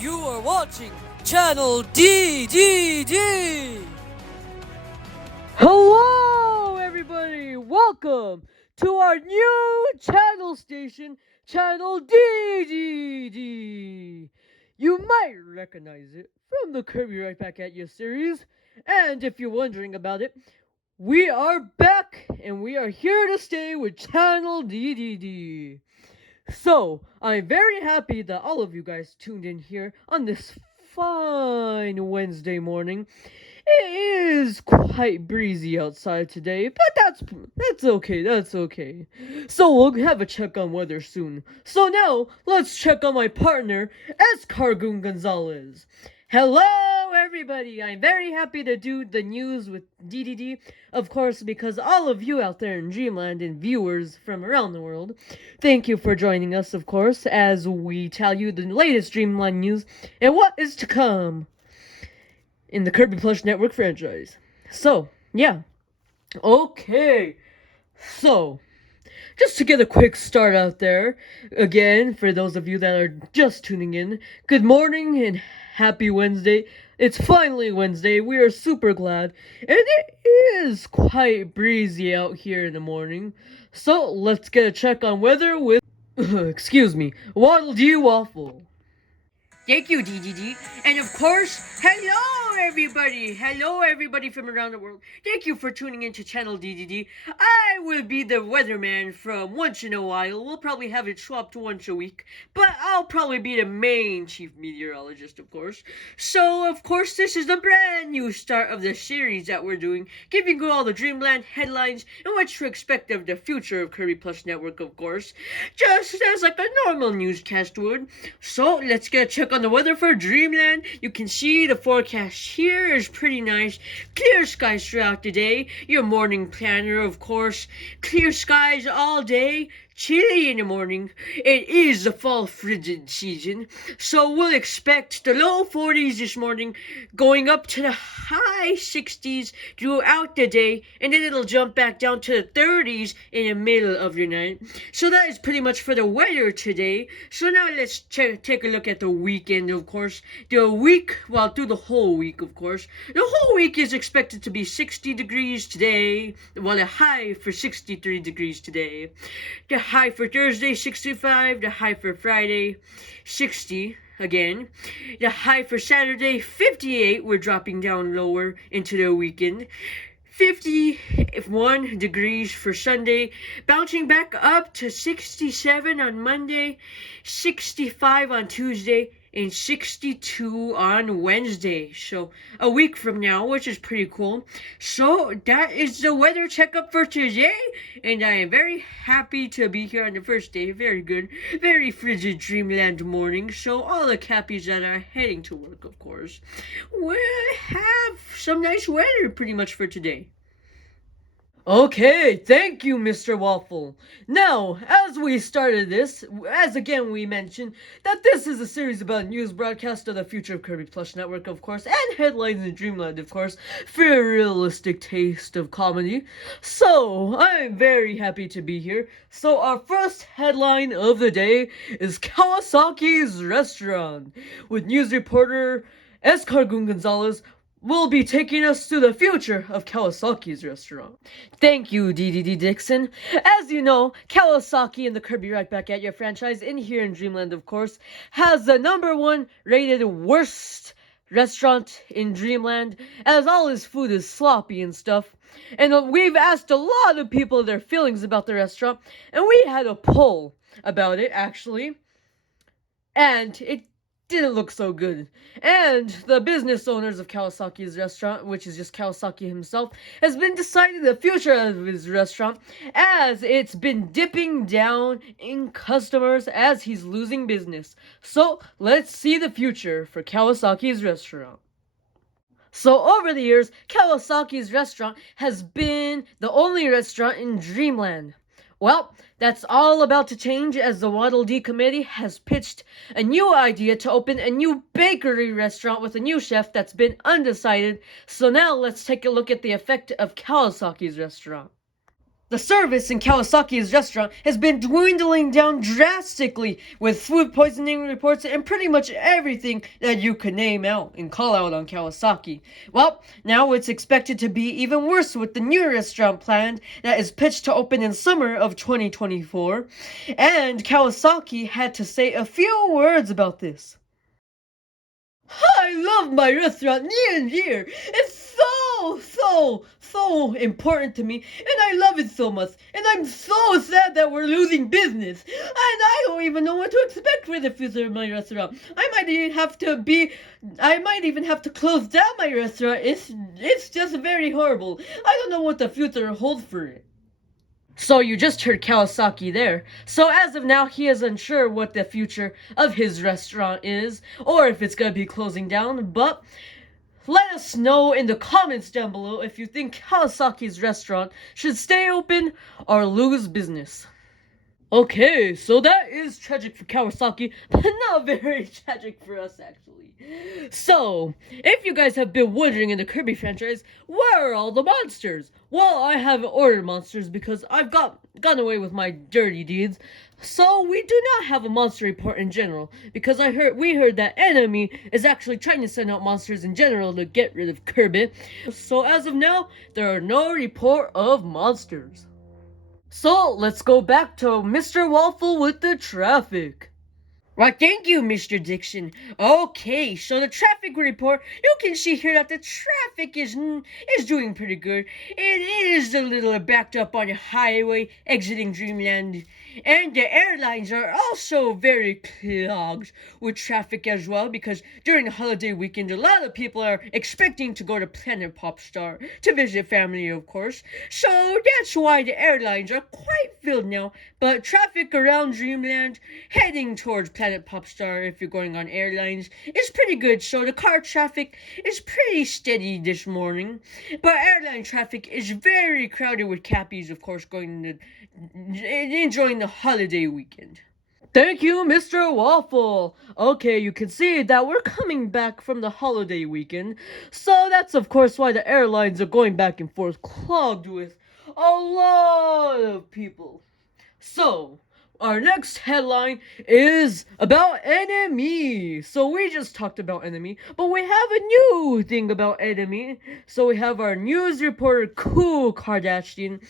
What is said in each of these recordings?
You are watching Channel DDD! Hello everybody! Welcome to our new channel station, Channel DDD! You might recognize it from the Kirby Right Back at You series, and if you're wondering about it, we are back and we are here to stay with Channel DDD. So, I'm very happy that all of you guys tuned in here on this fine Wednesday morning. It is quite breezy outside today, but that's okay. So we'll have a check on weather soon. So now, let's check on my partner, Escargoon Gonzales. Hello everybody, I'm very happy to do the news with DDD, of course, because all of you out there in Dreamland and viewers from around the world, thank you for joining us, of course, as we tell you the latest Dreamland news and what is to come in the Kirby Plush Network franchise. So, yeah. Okay. So, just to get a quick start out there, again, for those of you that are just tuning in, good morning and happy Wednesday. It's finally Wednesday. We are super glad. And it is quite breezy out here in the morning. So, let's get a check on weather with, excuse me, Waddle Dee Waffle. Thank you, DDD. And of course, hello everybody from around the world. Thank you for tuning into Channel DDD. I will be the weatherman from once in a while. We'll probably have it swapped once a week, but I'll probably be the main chief meteorologist, of course. So, of course, this is the brand new start of the series that we're doing, giving you all the Dreamland headlines and what to expect of the future of Kirby Plus Network, of course, just as like a normal newscast would. So, let's get a check on the weather for Dreamland. You can see the forecast here is pretty nice. Clear skies throughout the day. Your morning planner, of course. Clear skies all day. Chilly in the morning. It is the fall frigid season, so we'll expect the low 40s this morning, going up to the high 60s throughout the day, and then it'll jump back down to the 30s in the middle of the night. So that is pretty much for the weather today. So now let's take a look at the weekend, of course. The week, well, through the whole week, of course. The whole week is expected to be 60 degrees today, while the high for 63 degrees today. The high for Thursday, 65. The high for Friday, 60 again. The high for Saturday, 58. We're dropping down lower into the weekend. 51 degrees for Sunday, bouncing back up to 67 on Monday, 65 on Tuesday, and 62 on Wednesday. So a week from now, which is pretty cool. So that is the weather checkup for today, and I am very happy to be here on the first day. Very good, very frigid Dreamland morning. So all the cappies that are heading to work, of course, will have some nice weather pretty much for today. Okay, thank you, Mr. Waffle. Now, as we started this, as again we mentioned, that this is a series about news broadcast of the future of Kirby Plush Network, of course, and headlines in Dreamland, of course, for a realistic taste of comedy. So, I'm very happy to be here. So, our first headline of the day is Kawasaki's Restaurant, with news reporter Escargoon Gonzales will be taking us to the future of Kawasaki's restaurant. Thank you, Dedede Dickson. As you know, Kawasaki and the Kirby Right Back at Your franchise in here in Dreamland, of course, has the #1 rated worst restaurant in Dreamland, as all his food is sloppy and stuff. And we've asked a lot of people their feelings about the restaurant, and we had a poll about it, actually. And it didn't look so good. And the business owners of Kawasaki's restaurant, which is just Kawasaki himself, has been deciding the future of his restaurant, as it's been dipping down in customers as he's losing business. So let's see the future for Kawasaki's restaurant. So over the years, Kawasaki's restaurant has been the only restaurant in Dreamland. Well, that's all about to change, as the Waddle Dee committee has pitched a new idea to open a new bakery restaurant with a new chef that's been undecided. So now let's take a look at the effect of Kawasaki's restaurant. The service in Kawasaki's restaurant has been dwindling down drastically, with food poisoning reports and pretty much everything that you could name out and call out on Kawasaki. Well, now it's expected to be even worse with the new restaurant planned that is pitched to open in summer of 2024, and Kawasaki had to say a few words about this. I love my restaurant near and dear. It's so important to me, and I love it so much. And I'm so sad that we're losing business. And I don't even know what to expect for the future of my restaurant. I might even have to close down my restaurant. It's just very horrible. I don't know what the future holds for it. So you just heard Kawasaki there. So as of now, he is unsure what the future of his restaurant is, or if it's going to be closing down, but let us know in the comments down below if you think Kawasaki's restaurant should stay open or lose business. Okay, so that is tragic for Kawasaki, but not very tragic for us, actually. So, if you guys have been wondering in the Kirby franchise, where are all the monsters? Well, I haven't ordered monsters because I've gotten away with my dirty deeds. So, we do not have a monster report in general, because we heard that Enemy is actually trying to send out monsters in general to get rid of Kirby. So, as of now, there are no report of monsters. So, let's go back to Mr. Waffle with the traffic. Right, thank you, Mr. Dickson. Okay, so the traffic report, you can see here that the traffic is doing pretty good. It is a little backed up on the highway exiting Dreamland, and the airlines are also very clogged with traffic as well, because during the holiday weekend, a lot of people are expecting to go to Planet Popstar to visit family, of course. So that's why the airlines are quite filled now, but traffic around Dreamland heading towards Planet Popstar, if you're going on airlines, is pretty good. So the car traffic is pretty steady this morning, but airline traffic is very crowded with Cappies, of course, enjoying the holiday weekend. Thank you, Mr. Waffle. Okay, you can see that we're coming back from the holiday weekend, so that's of course why the airlines are going back and forth, clogged with a lot of people. So, our next headline is about Enemy. So we just talked about Enemy, but we have a new thing about Enemy. So we have our news reporter, Cool Kardashian,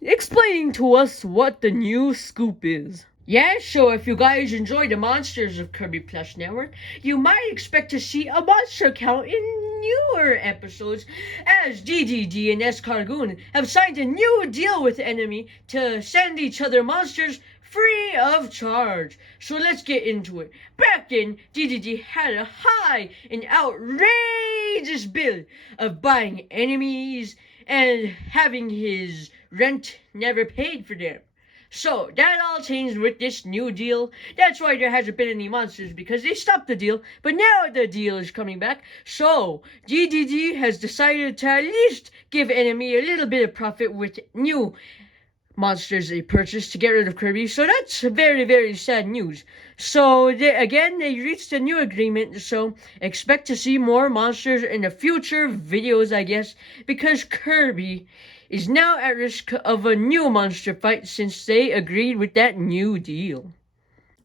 explaining to us what the new scoop is. Yeah, so if you guys enjoy the monsters of Kirby Plush Network, you might expect to see a monster count in newer episodes, as DDD and Escargoon have signed a new deal with Enemy to send each other monsters free of charge. So let's get into it. Back then, DDD had a high and outrageous bill of buying enemies and having his rent never paid for them. So, that all changed with this new deal. That's why there hasn't been any monsters, because they stopped the deal. But now the deal is coming back. So, DDD has decided to at least give Enemy a little bit of profit with new monsters they purchased to get rid of Kirby. So that's very, very sad news. So, they reached a new agreement. So, expect to see more monsters in the future videos, I guess, because Kirby is now at risk of a new monster fight since they agreed with that new deal.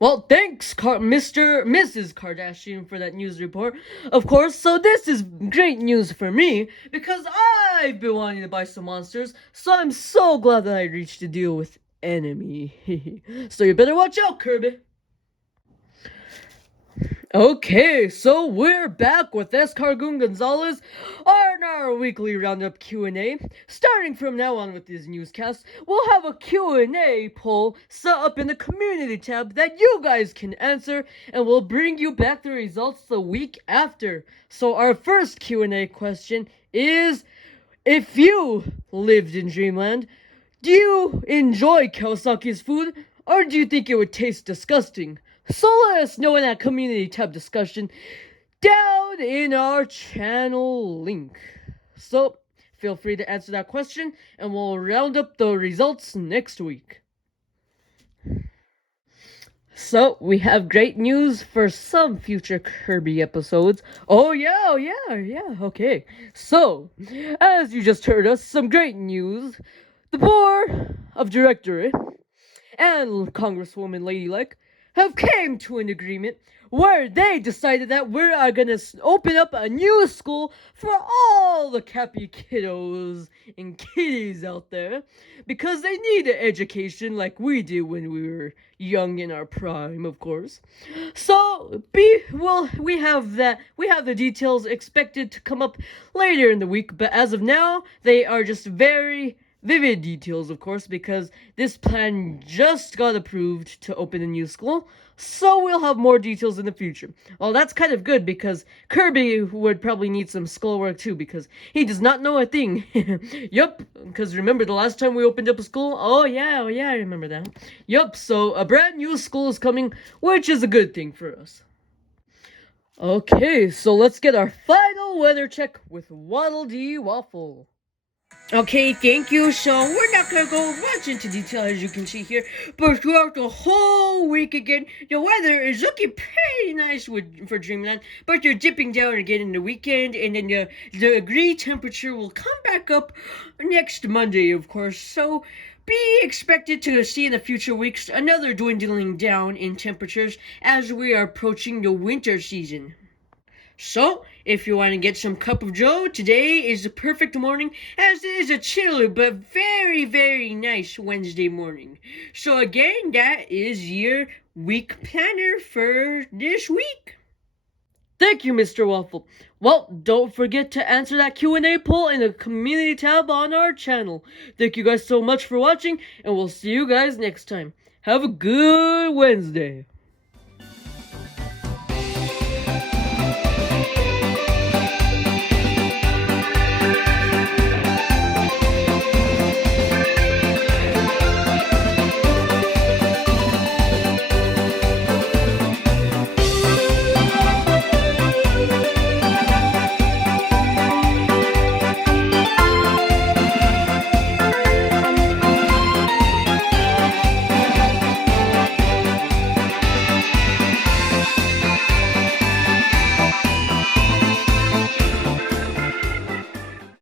Well, thanks, Mrs. Kardashian, for that news report, of course. So this is great news for me, because I've been wanting to buy some monsters, so I'm so glad that I reached a deal with Enemy. So you better watch out, Kirby. Okay, so we're back with Escargoon Gonzales on our weekly roundup Q&A. Starting from now on with this newscast, we'll have a Q&A poll set up in the community tab that you guys can answer, and we'll bring you back the results the week after. So our first Q&A question is, if you lived in Dreamland, do you enjoy Kawasaki's food, or do you think it would taste disgusting? So let us know in that community tab discussion down in our channel link. So feel free to answer that question, and we'll round up the results next week. So we have great news for some future Kirby episodes. Oh yeah, okay. So, as you just heard us, some great news. The board of directors and Congresswoman Ladylike have came to an agreement where they decided that we are gonna open up a new school for all the cappy kiddos and kitties out there, because they need an education like we did when we were young in our prime, of course. So we have the details expected to come up later in the week, but as of now they are just very vivid details, of course, because this plan just got approved to open a new school, so we'll have more details in the future. Well, that's kind of good, because Kirby would probably need some schoolwork too, because he does not know a thing. Yup, because remember the last time we opened up a school? Oh yeah, I remember that. Yup, so a brand new school is coming, which is a good thing for us. Okay, so let's get our final weather check with Waddle Dee Waffle. Okay, thank you. So we're not gonna go much into detail, as you can see here, but throughout the whole week again, the weather is looking pretty nice for Dreamland, but they're dipping down again in the weekend, and then the degree temperature will come back up next Monday, of course. So be expected to see in the future weeks another dwindling down in temperatures as we are approaching the winter season. So, if you want to get some cup of joe, today is the perfect morning, as it is a chilly but very, very nice Wednesday morning. So again, that is your week planner for this week. Thank you, Mr. Waffle. Well, don't forget to answer that Q&A poll in the community tab on our channel. Thank you guys so much for watching, and we'll see you guys next time. Have a good Wednesday.